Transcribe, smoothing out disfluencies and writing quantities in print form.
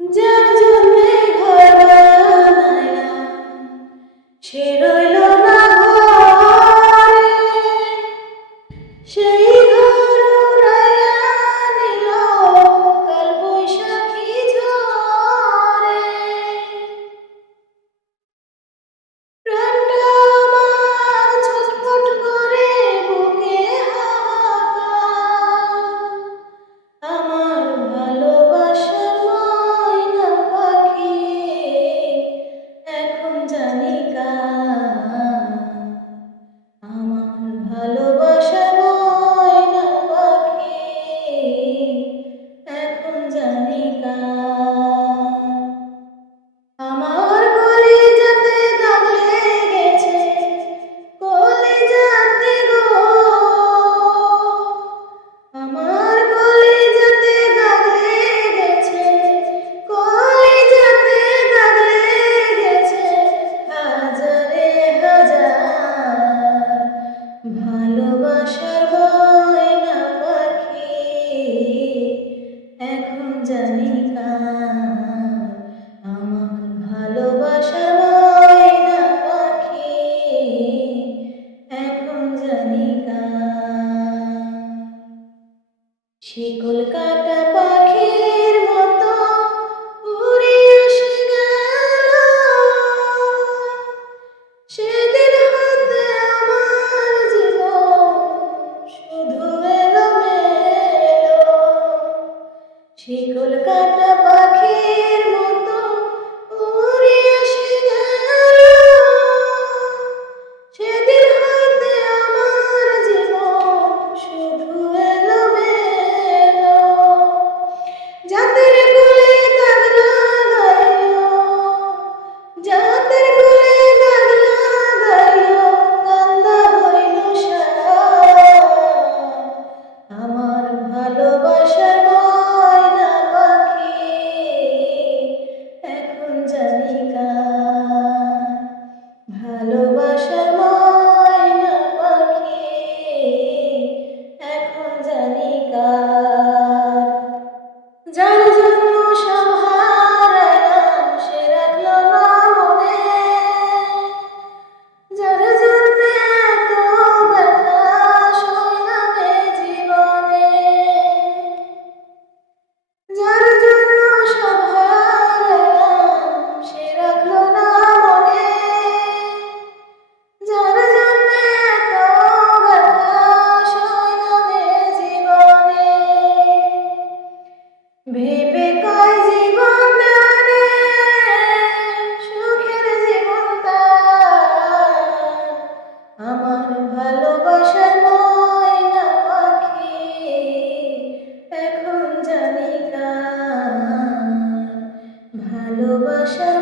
যার জন্যে ঘর বানাইলাম সে রইল না ঘরে, সেই ঘর উড়াইয়া নিল কাল বৈশাখী ঝড়ে। প্রাণটা আমার ছটফট করে বুকে হাহাকার, আমার ভালোবাসার ময়না পাখি এখন জানি কার। আমার ভালোবাসার ময়না পাখি এখন জানি কার। আমার কলিজাতে দাগ লেগেছে, কলিজাতে গো, আমার কলিজাতে দাগ লেগেছে, কলিজাতে দাগ লেগেছে হাজারে হাজার। ভালোবাসার ময়না পাখি এখন জানি কার। আমার ভালোবাসার ময়না পাখি এখন জানি কার। শিকল কাটা পাখির মতো উড়ে এসে গেল সেদিন হতে আমার জীবন শুধু এলোমেলো। শিকল কাটা পাখির মতো উড়ে এসে গেল সেদিন হইতে আমার জীবন শুধু এলোমেলো। জাতের কুলে দাগ লাগাইল, জাতের কুলে দাগ লাগাইল কান্দা হইল সারা। আমার ভালোবাসার ময়না পাখি এখন জানি কার। ভালোবাসার ময়না পাখি এখন জানি কার। যার জন্য সব হারাইলাম সে রাখলো না মনে, যার জন্য এত ব্যথা সইলাম এ জীবনে, যার জন্য সব হারাইলাম সে রাখলো না মনে, যার জন্য এত ব্যথা সইলাম এ জীবনে। ভেবে কয় জীবন দেওয়ানে সুখের জীবন তার, আমার ভালোবাসার ময়না পাখি এখন জানি কার। ভালোবাসার